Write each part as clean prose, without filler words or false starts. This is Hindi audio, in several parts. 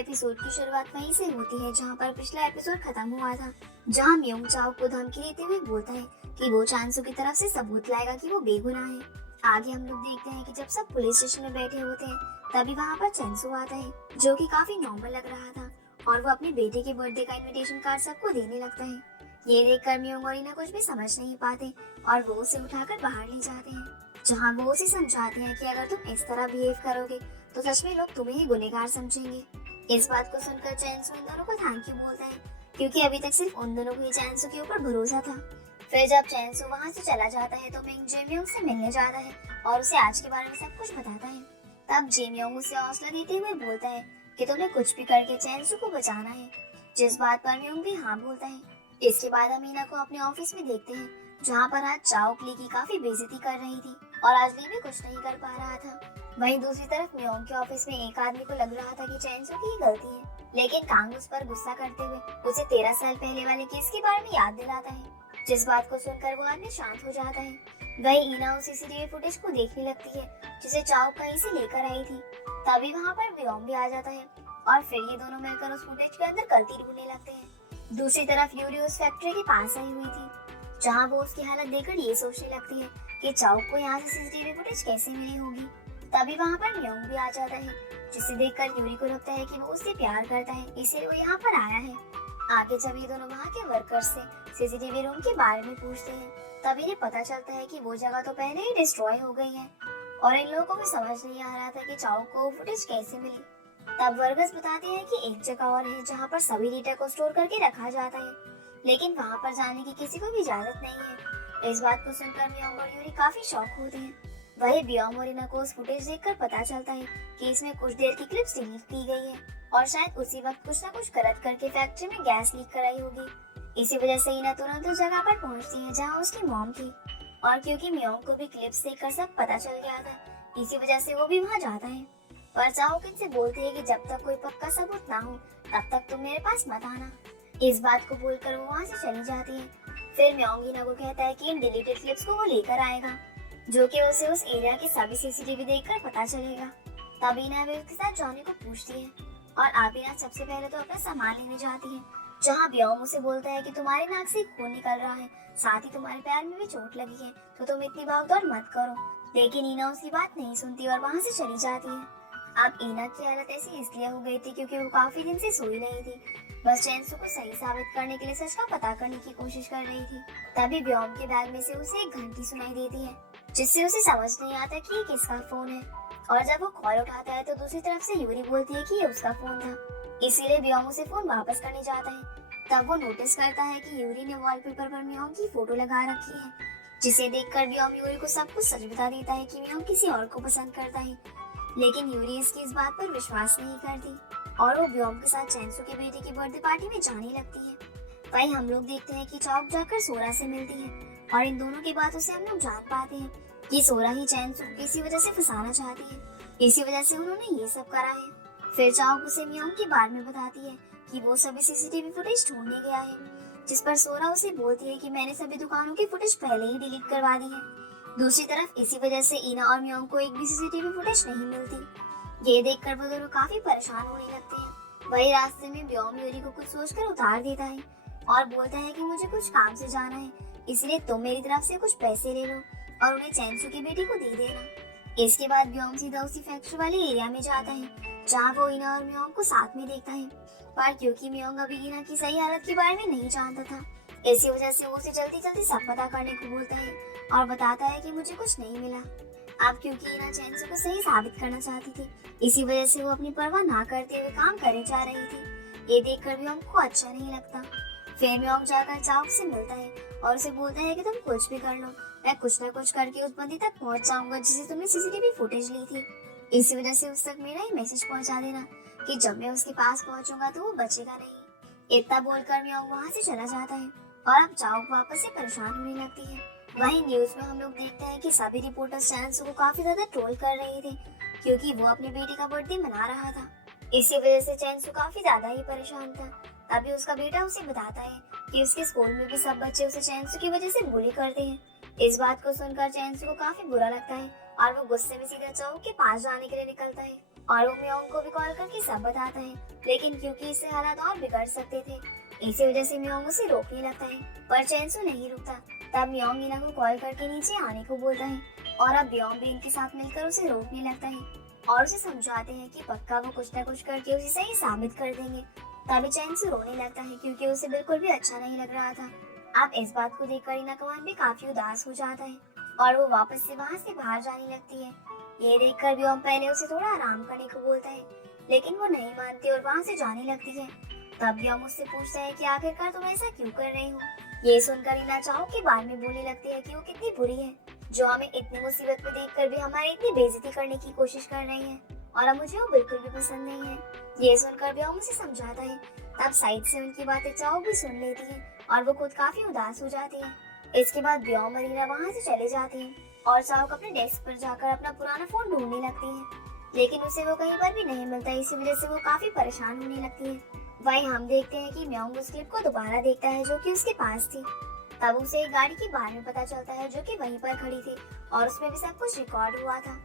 एपिसोड की शुरुआत वहीं से होती है जहां पर पिछला एपिसोड खत्म हुआ था, जहां म्योंग चाओ को धमकी देते हुए बोलता है कि वो चांसू की तरफ से सबूत लाएगा कि वो बेगुनाह है। आगे हम लोग देखते हैं कि जब सब पुलिस स्टेशन में बैठे होते हैं तभी वहां पर चैंसू आता है, जो कि काफी नॉर्मल लग रहा था, और वो अपने बेटे के बर्थडे का इनविटेशन कार्ड सबको देने लगता है। ये देखकर म्योंग और इना कुछ भी समझ नहीं पाते और वो उसे उठाकर बाहर ले जाते हैं, जहाँ वो उसे समझाते हैं कि अगर तुम इस तरह बिहेव करोगे तो सच में लोग तुम्हें ही गुनहगार समझेंगे। इस बात को सुनकर चैंसू इन दोनों को थैंक यू बोलता है, क्योंकि अभी तक सिर्फ उन दोनों को ही चैंसू के ऊपर भरोसा था। फिर जब चैंसू वहाँ से चला जाता है तो मिंग जेम्योंग से मिलने जाता है और उसे आज के बारे में सब कुछ बताता है। तब जेम्योंग उसे हौसला देते हुए बोलता है कि तुम्हें कुछ भी करके चैंसू को बचाना है, जिस बात पर म्योंग भी हाँ बोलता है। इसके बाद हम ईना को अपने ऑफिस में देखते हैं, जहाँ पर आज चाओ क्ली की काफी बेइज्जती कर रही थी और आज ली भी कुछ नहीं कर पा रहा था। वहीं दूसरी तरफ म्योंग के ऑफिस में एक आदमी को लग रहा था कि चैंसू की ही गलती है, लेकिन कांग उस पर गुस्सा करते हुए उसे 13 साल पहले वाले केस के बारे में याद दिलाता है, जिस बात को सुनकर वो आदमी शांत हो जाता है। वहीं ईना उस सीसीटीवी फुटेज को देखने लगती है जिसे चाओ कहीं से लेकर आई थी। तभी वहाँ पर म्योंग भी आ जाता है और फिर ये दोनों मिलकर उस फुटेज के अंदर गलती ढूंढने लगते हैं। दूसरी तरफ यूरी उस फैक्ट्री के पास आई हुई थी, जहाँ वो उसकी हालत देखकर ये सोचने लगती है कि चाओ को यहाँ से सीसीटीवी फुटेज कैसे मिली होगी। तभी वहाँ पर म्योंग भी आ जाता है, जिसे देखकर यूरी को लगता है कि वो उससे प्यार करता है, इसलिए वो यहाँ पर आया है। आगे जब ये दोनों वहाँ के वर्कर्स से सीसीटीवी रूम के बारे में पूछते हैं तब इन्हें पता चलता है कि वो जगह तो पहले ही डिस्ट्रॉय हो गई है और इन लोगों को भी समझ नहीं आ रहा था कि चाओ को फुटेज कैसे मिली। तब वर्कर्स बताते हैं कि एक जगह और है जहाँ पर सभी डेटा को स्टोर करके रखा जाता है, लेकिन वहाँ पर जाने की किसी को भी इजाजत नहीं है। इस बात को सुनकर म्योंग और यूरी काफी शॉक होते हैं। वही ब्योम और इना को उस फुटेज देखकर पता चलता है कि इसमें कुछ देर की क्लिप्स डिलीट की गई है और शायद उसी वक्त कुछ ना कुछ गलत करके फैक्ट्री में गैस लीक कराई होगी। इसी वजह से इना तुरंत उस जगह पर पहुंचती है जहां उसकी मॉम थी, और क्योंकि म्योंग को भी क्लिप्स देखकर सब पता चल गया था, इसी वजह से वो भी वहां जाता है। पर चाओकिन से बोलते हैं कि जब तक कोई पक्का सबूत ना हो तब तक तुम मेरे पास मत आना। इस बात को बोलकर वो वहाँ से चली जाती है। फिर म्योंग इना को कहता है कि इन डिलीटेड क्लिप्स को वो लेकर आएगा, जो कि उसे उस एरिया के सभी सीसीटीवी देखकर पता चलेगा। तब इना भी उसके साथ जाने को पूछती है और आबिना सबसे पहले तो अपना सामान लेने जाती है, जहाँ ब्योम उसे बोलता है कि तुम्हारे नाक से खून निकल रहा है, साथ ही तुम्हारे पैर में भी चोट लगी है, तो तुम इतनी भागदौड़ मत करो। लेकिन ईना उसकी बात नहीं सुनती और वहाँ से चली जाती है। अब ईना की हालत ऐसी इसलिए हो गई थी क्योंकि वो काफी दिन से सोई नहीं थी, बस चैंसू को सही साबित करने के लिए सच का पता करने की कोशिश कर रही थी। तभी ब्योम के बैग में से उसे एक घंटी सुनाई देती है, जिससे उसे समझ नहीं आता कि ये किसका फोन है, और जब वो कॉल उठाता है तो दूसरी तरफ से यूरी बोलती है कि ये उसका फोन था, इसीलिए ब्योम उसे फोन वापस करने जाता है। तब वो नोटिस करता है कि यूरी ने वॉलपेपर पर म्योंग की फोटो लगा रखी है, जिसे देखकर ब्योम यूरी को सब कुछ सच बता देता है कि म्योंग किसी और को पसंद करता है। लेकिन यूरी इसकी इस बात पर विश्वास नहीं करती और वो ब्योम के साथ चैंसू के बेटे की बर्थडे पार्टी में जाने लगती है। वहीं हम लोग देखते हैं कि चौक जाकर सोरा से मिलती है और इन दोनों की बातों से हम लोग जान पाते हैं कि सोरा ही चैंसू को किसी वजह से फंसाना चाहती है, इसी वजह से उन्होंने ये सब करा है। फिर चाओक उसे म्योंग के बारे में बताती है कि वो सभी सीसीटीवी फुटेज ढूंढने गया है, जिस पर सोरा उसे बोलती है कि मैंने सभी दुकानों की फुटेज पहले ही डिलीट करवा दी है। दूसरी तरफ इसी वजह से ईना और म्योंग को एक भी सीसीटीवी फुटेज नहीं मिलती। ये देखकर वो दोनों काफी परेशान होने लगते हैं। वही रास्ते में ब्योम यूरी को कुछ सोचकर उतार देता है और बोलता है कि मुझे कुछ काम से जाना है, इसलिए तुम मेरी तरफ से कुछ पैसे ले लो और उन्हें चैंसू की बेटी को दे देना। इसके बाद ब्योम सीधा उसी फैक्ट्री वाले एरिया में जाता है, जहाँ वो ईना और म्योंग को साथ में देखता है। पर क्योंकि म्योंग अभी ईना की सही हालत के बारे में नहीं जानता था, इसी वजह से वो उसे जल्दी जल्दी सब पता करने को बोलता है और बताता है कि मुझे कुछ नहीं मिला। अब क्योंकि ईना चैंसू को सही साबित करना चाहती थी, इसी वजह से वो अपनी परवाह ना करते हुए काम करे जा रही थी। ये देखकर म्योंग को अच्छा नहीं लगता। फिर म्योंग जाकर चाओक से मिलता है और उसे बोलता है कि तुम कुछ भी कर लो, मैं कुछ न कुछ करके उस बंदी तक पहुंच जाऊंगा जिसे तुमने सीसीटीवी फुटेज ली थी। इसी वजह से उस तक मेरा ही मैसेज पहुंचा देना कि जब मैं उसके पास पहुंचूंगा तो वो बचेगा नहीं। इतना बोलकर म्योंग वहाँ से चला जाता है और अब चाओक वापस से परेशान होने लगती है। वहीं न्यूज में हम लोग देखते हैं कि सभी रिपोर्टर्स चैंसू को काफी ज्यादा ट्रोल कर रहे थे, क्योंकि वो अपने बेटे का बर्थडे मना रहा था। इसी वजह से चैंसू काफी ज्यादा ही परेशान था। तभी उसका बेटा उसे बताता है कि उसके स्कूल में भी सब बच्चे उसे चैंसू की वजह से बुली करते हैं। इस बात को सुनकर चैंसू को काफी बुरा लगता है और वो गुस्से में सीधा चाओक के पास जाने के लिए निकलता है और वो म्योंग को भी कॉल करके सब बताता है, लेकिन क्योंकि इससे हालात और बिगड़ सकते थे, इसी वजह से म्योंग उसे रोकने लगता है, पर चैनसू नहीं रुकता। तब म्योंग इना को कॉल करके नीचे आने को बोलता है और अब ब्योम भी इनके साथ मिलकर उसे रोकने लगता है और उसे समझाते हैं कि पक्का वो कुछ न कुछ करके उसे सही साबित कर देंगे। तभी चैनसू रोने लगता है क्योंकि उसे बिल्कुल भी अच्छा नहीं लग रहा था। अब इस बात को देखकर इना का मन भी काफी उदास हो जाता है और वो वापस से वहाँ से बाहर जाने लगती है। ये देखकर व्योम पहले उसे थोड़ा आराम करने को बोलता है, लेकिन वो नहीं मानती और वहाँ से जाने लगती है। तब व्योम उससे पूछता है कि आखिरकार तुम ऐसा क्यों कर रही हो। ये सुनकर इना चाओ के बारे में बोलने लगती है कि वो कितनी बुरी है, जो हमें इतनी मुसीबत में देखकर भी हमारी इतनी बेइज्जती करने की कोशिश कर रही है, और अब मुझे वो बिल्कुल भी पसंद नहीं है। ये सुनकर व्योम उसे समझाता है। तब साइड से उनकी बातें चाओ भी सुन लेती है और वो खुद काफी उदास हो जाती है। इसके बाद व्योम और इना वहाँ से चले जाते हैं और चाओ अपने डेस्क पर जाकर अपना पुराना फोन ढूंढने लगती है, लेकिन उसे वो कहीं पर भी नहीं मिलता। इसी वजह से वो काफी परेशान होने लगती है। वहीं हम देखते हैं कि म्योंग उस क्लिप को दोबारा देखता है जो कि उसके पास थी। तब उसे एक गाड़ी के बारे में पता चलता है जो कि वहीं पर खड़ी थी और उसमें भी सब कुछ रिकॉर्ड हुआ था।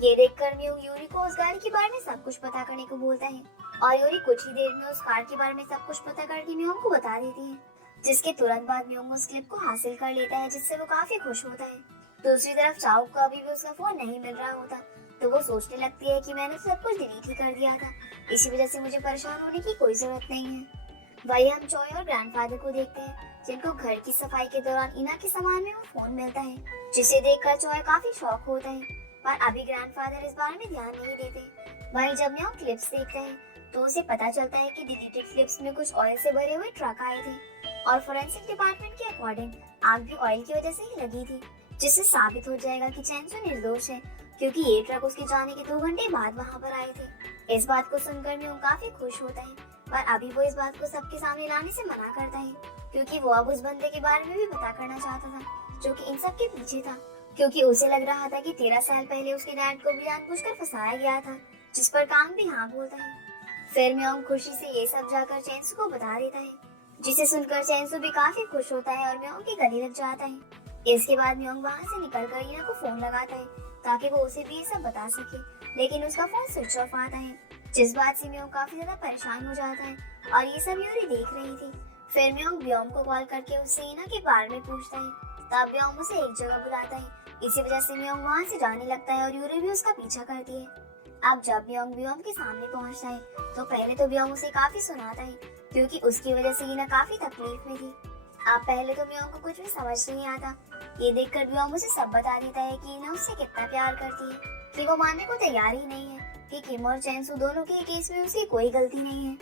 ये देखकर म्योंग यूरी को उस गाड़ी के बारे में सब कुछ पता करने को बोलता है और यूरी कुछ ही देर में उस कार के बारे में सब कुछ पता करके म्योंग को बता देती है, जिसके तुरंत बाद म्योंग उस क्लिप को हासिल कर लेता है, जिससे वो काफी खुश होता है। दूसरी तरफ चाओ को अभी भी उसका फोन नहीं मिल रहा होता, तो वो सोचने लगती है कि मैंने सब कुछ डिलीट ही कर दिया था, इसी वजह से मुझे परेशान होने की कोई जरूरत नहीं है। वही हम चॉय और ग्रैंडफादर को देखते हैं, जिनको घर की सफाई के दौरान इना के सामान में वो फोन मिलता है, जिसे देखकर चॉय काफी शॉक होता है, पर अभी ग्रैंडफादर इस बारे में ध्यान नहीं देते। वही जब म्योंग क्लिप्स देखता है तो उसे पता चलता है कि डिलीटेड क्लिप्स में कुछ ऑयल से भरे हुए ट्रक आए थे और फोरेंसिक डिपार्टमेंट के अकॉर्डिंग आग भी ऑयल की वजह से ही लगी थी, जिससे साबित हो जाएगा कि चैनसू निर्दोष है, क्योंकि ये ट्रक उसके जाने के 2 घंटे बाद वहाँ पर आए थे। इस बात को सुनकर म्योंग काफी खुश होता है, पर अभी वो इस बात को सबके सामने लाने से मना करता है, क्योंकि वो अब उस बंदे के बारे में भी पता करना चाहता था जो कि इन सब के पीछे था, क्योंकि उसे लग रहा था कि 13 साल पहले उसके डैड को भी जानबूझकर फंसाया गया था, जिस पर कांग भी हाँ बोलता है। फिर म्योंग खुशी से ये सब जाकर चैनसू को बता देता है, जिसे सुनकर चैनसू भी काफी खुश होता है और म्योंग के गले लग जाता है। इसके बाद म्योंग वहाँ से निकलकर इना को फोन लगाता है ताकि वो उसे भी ये सब बता सके, लेकिन उसका फोन स्विच ऑफ आता है, जिस बात से म्योंग काफी ज्यादा परेशान हो जाता है और ये सब यूरी देख रही थी। फिर म्योंग व्योम को कॉल करके उससे इना के बारे में पूछता है। तब व्योम उसे एक जगह बुलाता है, इसी वजह से म्योंग वहाँ से जाने लगता है और यूरी भी उसका पीछा करती है। अब जब म्योंग व्योम के सामने पहुँचता है तो पहले तो व्योम उसे काफी सुनाता है, क्योंकि उसकी वजह से इना काफी तकलीफ में थी। अब पहले तो म्योंग को कुछ भी समझ नहीं आता। ये देखकर व्योम उसे सब बता देता है कि इना उससे कितना प्यार करती है, कि वो मानने को तैयार ही नहीं है कि किम और चैनसू दोनों के केस में उसकी कोई गलती नहीं है।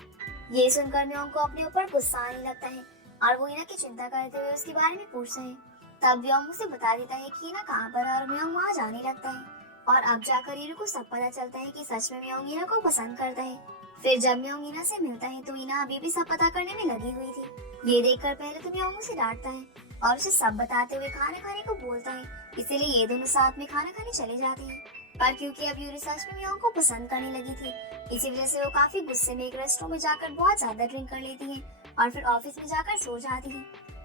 ये सुनकर म्योंग को अपने ऊपर गुस्सा आने लगता है और वो इना की चिंता करते हुए उसके बारे में पूछता है। तब व्योम उसे बता देता है कि इना कहाँ पर है और म्योंग वहाँ जाने लगता है और अब जाकर इना को सब पता चलता है कि सच में म्योंग इना को पसंद करता है। फिर जब म्योंग इना से मिलता है तो इना अभी भी सब पता करने में लगी हुई थी। ये देखकर पहले तो म्योंग उसे डांटता है और उसे सब बताते हुए खाना खाने को बोलता है, इसीलिए ये दोनों साथ में खाना खाने चले जाते हैं। पर क्योंकि अब यूरी सच में म्योंग को पसंद करने लगी थी, इसी वजह से वो काफी गुस्से में एक रेस्टोरेंट में जाकर बहुत ज्यादा ड्रिंक कर लेती है और फिर ऑफिस में जाकर सो जाती है,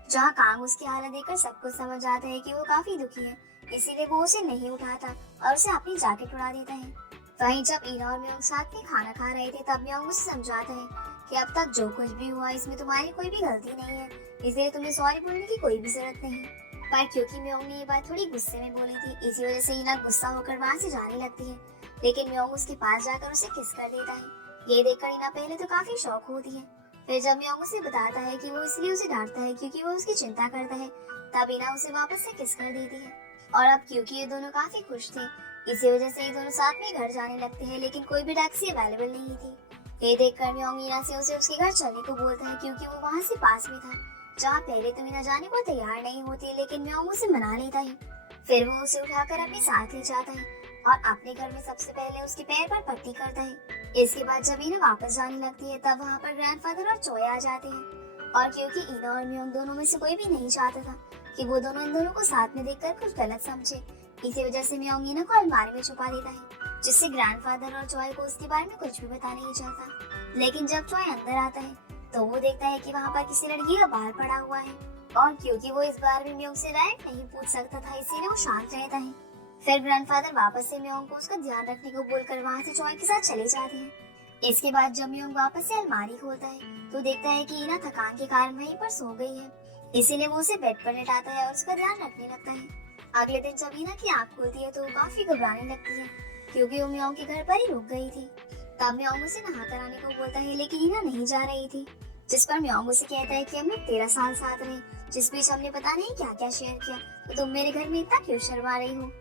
जहाँ कांग उसकी हालत देखकर सब कुछ समझ जाता है कि वो काफी दुखी है, इसीलिए वो उसे नहीं उठाता और उसे अपनी जैकेट उड़ा देता है। वहीं जब इना और म्योंग साथ में खाना खा रहे थे तब म्योंग उसे समझाता है कि अब तक जो कुछ भी हुआ इसमें तुम्हारी कोई भी गलती नहीं है, इसलिए तुम्हें सॉरी बोलने की कोई भी जरूरत नहीं। पर क्योंकि म्योंग ने ये बात थोड़ी गुस्से में बोली थी, इसी वजह से इना गुस्सा होकर वहाँ से जाने लगती है, लेकिन म्योंग उसके पास जाकर उसे किस कर देता है। ये देखकर इना पहले तो काफी शौक होती है। फिर जब म्योंग उसे बताता है कि वो इसलिए उसे डांटता है क्योंकि वो उसकी चिंता करता है, तब इना उसे वापस से किस कर देती है। और अब क्योंकि ये दोनों काफी खुश थे, इसी वजह से ये दोनों साथ में घर जाने लगते हैं, लेकिन कोई भी टैक्सी अवेलेबल नहीं थी। ये देखकर म्योंग इना से उसे उसके घर चलने को बोलता है, क्योंकि वो वहाँ से पास में था, जहाँ पहले तो इना जाने को तैयार नहीं होती, लेकिन म्योंग उसे मना लेता है। फिर वो उसे उठाकर अपने साथ ले जाता है और अपने घर में सबसे पहले उसके पैर पर पट्टी करता है। इसके बाद जब इना वापस जाने लगती है तब वहाँ पर ग्रैंडफादर और चॉय आ जाते हैं, और क्योंकि इना और म्योंग दोनों में से कोई भी नहीं चाहता था कि वो दोनों इन दोनों को साथ में देखकर कुछ गलत समझे, इसी वजह से म्योंग इना को अलमारी में छुपा देता है, जिससे ग्रैंडफादर और चॉय को उसके बारे में कुछ भी पता नहीं चलता। लेकिन जब चॉय अंदर आता है तो वो देखता है कि वहाँ पर किसी लड़की का बाल पड़ा हुआ है, और क्योंकि वो इस बार भी म्योंग से डायरेक्ट नहीं पूछ सकता था, इसीलिए वो शांत रहता है। फिर ग्रैंडफादर वापस से म्योंग को उसका ध्यान रखने को बोलकर वहाँ से जॉय के साथ चले जाते हैं। इसके बाद जब म्योंग वापस से अलमारी खोलता है तो देखता है कि ईना थकान के कारण वहीं पर सो गई है। इसीलिए वो उसे बेड पर लेटाता है और उसका ध्यान रखने लगता है। अगले दिन जब ईना की आँख खुलती है तो वो काफी घबराने लगती है क्योंकि वो म्योंग के घर पर ही रुक गई थी। तब म्योंग उसे नहा कर आने को बोलता है लेकिन ईना नहीं जा रही थी, जिस पर म्योंग उसे कहता है कि हम लोग 13 साल साथ रहे, जिस बीच हमने पता नहीं क्या क्या शेयर किया, तो तुम मेरे घर में इतना क्यों शर्मा रही हो।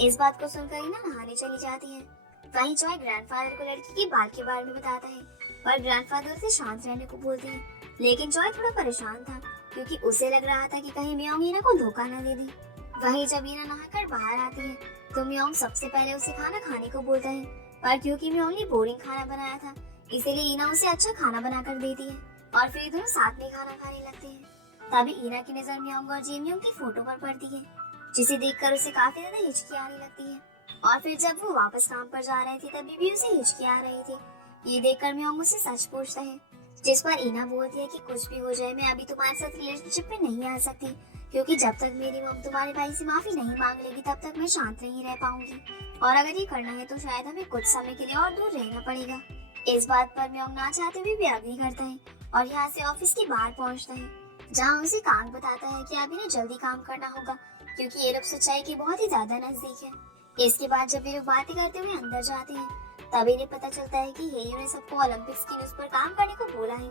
इस बात को सुनकर ईना नहाने चली जाती है। वहीं जॉय ग्रैंडफादर को लड़की के बाल के बारे में बताता है पर ग्रैंडफादर उसे शांत रहने को बोलते हैं। लेकिन जॉय थोड़ा परेशान था क्योंकि उसे लग रहा था कि कहीं म्योंग ईना को धोखा न दे दे। वहीं जब ईना नहाकर बाहर आती है तो म्योंग सबसे पहले उसे खाना खाने को बोलता है, पर क्योंकि म्योंग ने बोरिंग खाना बनाया था इसीलिए ईना उसे अच्छा खाना बनाकर देती है और फिर दोनों साथ में खाना खाने लगते हैं। तभी ईना की नजर म्योंग और जेम्योंग की फोटो पर पड़ती है, जिसे देखकर उसे काफी ज्यादा हिचकी आने लगती है। और फिर जब वो वापस काम पर जा रहे थे तभी भी उसे हिचकी आ रही थी। ये देखकर म्योंग उससे सच पूछता है, जिस पर ईना बोलती है कि कुछ भी हो जाए मैं अभी तुम्हारे साथ रिलेशनशिप में नहीं आ सकती, क्योंकि जब तक मेरी मम तुम्हारे भाई से माफी नहीं मांग लेगी तब तक मैं शांत नहीं रह पाऊंगी, और अगर ये करना है तो शायद हमें कुछ समय के लिए और दूर रहना पड़ेगा। इस बात पर म्योंग ना चाहते हुए भी अग्री करता है और यहाँ से ऑफिस के बाहर पहुँचता है, जहाँ उसे कांग बताता है कि अभी ने जल्दी काम करना होगा क्योंकि ये लोग सच्चाई के बहुत ही ज्यादा नजदीक है। इसके बाद जब ये लोग बातें करते हुए अंदर जाते हैं तब इन्हें पता चलता है कि हेयो ने सबको ओलंपिक्स की न्यूज पर काम करने को बोला है।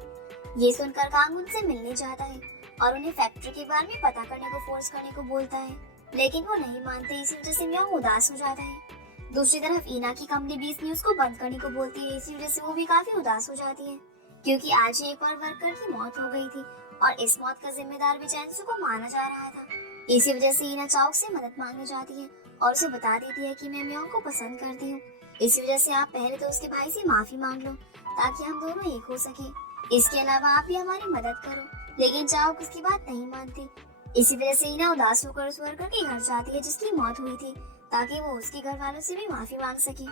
ये सुनकर कांग उनसे मिलने जाता है और उन्हें फैक्ट्री के बारे में पता करने को फोर्स करने को बोलता है, लेकिन वो नहीं मानते। इसी वजह से म्योंग उदास हो जाता है। दूसरी तरफ ईना की कंपनी 20 न्यूज को बंद करने को बोलती है, इसी वजह से वो भी काफी उदास हो जाती है क्योंकि आज ही एक और वर्कर की मौत हो गई थी और इस मौत का जिम्मेदार भी चैंसू को माना जा रहा था। इसी वजह से ईना चाओ से मदद मांगने जाती है और उसे बता देती है कि मैं म्योंग को पसंद करती हूँ, इसी वजह से आप पहले तो उसके भाई से माफी मांग लो ताकि हम दोनों एक हो सके। इसके अलावा आप भी हमारी मदद करो, लेकिन चाओ उसकी बात नहीं मानती। इसी वजह से ईना उदास होकर उस वर्कर के घर जाती है जिसकी मौत हुई थी ताकि वो उसके घर वालों से भी माफी मांग सके।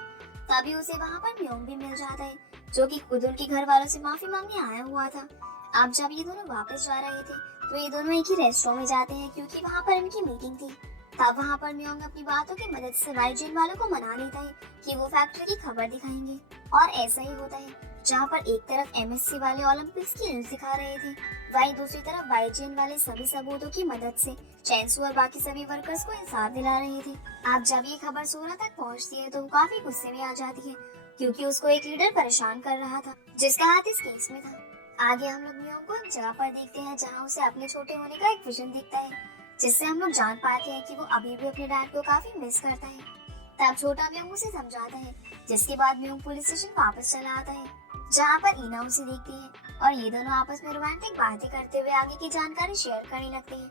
तभी उसे वहाँ पर म्योंग भी मिल जाता है जो कि खुद उनके घर वालों से माफी मांगने आया हुआ था। अब जब ये दोनों वापस जा रहे थे तो ये दोनों एक ही रेस्टोरेंट में जाते हैं क्योंकि वहाँ पर इनकी मीटिंग थी। तब वहाँ पर म्योंग अपनी बातों की मदद से वाईजेन वालों को मना लेता है कि वो फैक्ट्री की खबर दिखाएंगे, और ऐसा ही होता है। जहाँ पर एक तरफ एमएससी वाले ओलंपिक्स की न्यूज दिखा रहे थे, वहीं दूसरी तरफ वाईजेन वाले सभी सबूतों की मदद से चैंसू और बाकी सभी वर्कर्स को इंसाफ दिला रहे थे। अब जब ये खबर सोरा तक पहुँचती है तो वो काफी गुस्से में आ जाती है क्योंकि उसको एक लीडर परेशान कर रहा था जिसका हाथ इस केस में था। आगे हम लोग म्योंग को एक जगह पर देखते हैं जहाँ उसे अपने छोटे होने का एक विजन दिखता है, जिससे हम लोग जान पाते हैं कि वो अभी भी अपने डैड को काफी मिस करता है। तब छोटा म्योंग उसे समझाता है, जिसके बाद म्योंग पुलिस स्टेशन वापस चला आता है जहाँ पर ईना उसे देखती है और ये दोनों आपस में रोमांटिक बातें करते हुए आगे की जानकारी शेयर करने लगते हैं।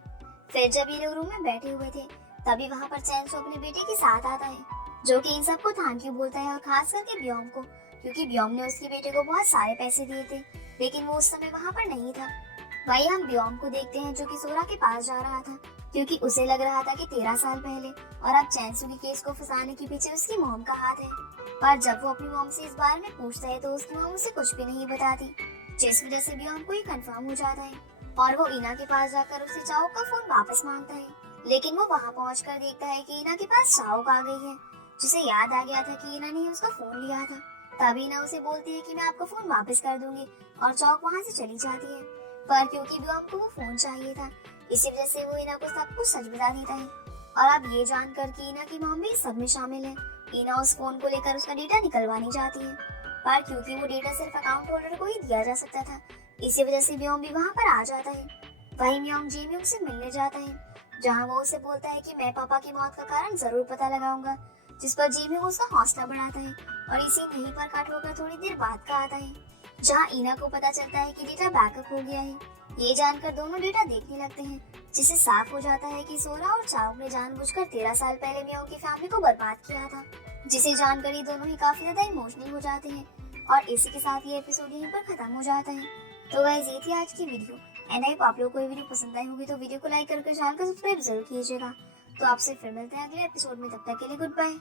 फिर जब ये लोग रूम में बैठे हुए थे तभी वहाँ पर चैंसू अपने बेटे के साथ आता है जो कि इन सबको थैंक यू बोलता है, और खास करके ब्योम को, क्योंकि ब्योम ने उसके बेटे को बहुत सारे पैसे दिए थे लेकिन वो उस समय वहाँ पर नहीं था। वही हम ब्योम को देखते हैं जो कि सोरा के पास जा रहा था क्योंकि उसे लग रहा था कि 13 साल पहले और अब चैंसू के केस को फंसाने के पीछे उसकी मॉम का हाथ है। पर जब वो अपनी मॉम से इस बारे में पूछता है तो उसकी मॉम उसे कुछ भी नहीं बताती, जिस वजह से ब्योम को ये कंफर्म हो जाता है और वो ईना के पास जाकर उसे चाओ का फोन वापस मांगता है। लेकिन वो वहाँ पहुँचकर देखता है कि ईना के पास चाओ आ गई है, जिसे याद आ गया था कि ईना ने उसका फोन लिया था। तभी ईना उसे बोलती है कि मैं आपका फोन वापस कर दूंगी और चौक वहाँ से चली जाती है। पर क्योंकि ब्योम को वो फोन चाहिए था इसी वजह से वो ईना को सब कुछ सच बता देता है, और अब ये जानकर कि ईना की मॉम भी सब में शामिल है, ईना उस फोन को लेकर उसका डेटा निकलवानी चाहती है। पर क्योंकि वो डेटा सिर्फ अकाउंट होल्डर को ही दिया जा सकता था इसी वजह से ब्योम भी वहाँ पर आ जाता है। वही म्योंग जेम्योंग से मिलने जाता है जहाँ वो उसे बोलता है कि मैं पापा की मौत का कारण जरूर पता लगाऊंगा, जिस पर जेम्योंग उसका हौसला बढ़ाता है और इसी नहीं पर कट होकर थोड़ी देर बाद का आता है जहाँ ईना को पता चलता है कि डेटा बैकअप हो गया है। ये जानकर दोनों डेटा देखने लगते हैं, जिससे साफ हो जाता है कि सोरा और चाओ ने जानबूझकर 13 साल पहले म्योंग की फैमिली को बर्बाद किया था, जिसे जानकर ये दोनों ही काफी ज्यादा इमोशनल हो जाते हैं। और इसी के साथ ये एपिसोड यहीं पर खत्म हो जाता है। तो गाइस ये थी आज की वीडियो, एंड आई आप लोगों को ये वीडियो पसंद आई होगी तो वीडियो को लाइक करके चैनल को सब्सक्राइब जरूर कीजिएगा। तो आपसे फिर मिलते हैं अगले एपिसोड में, तब तक के लिए गुड बाय।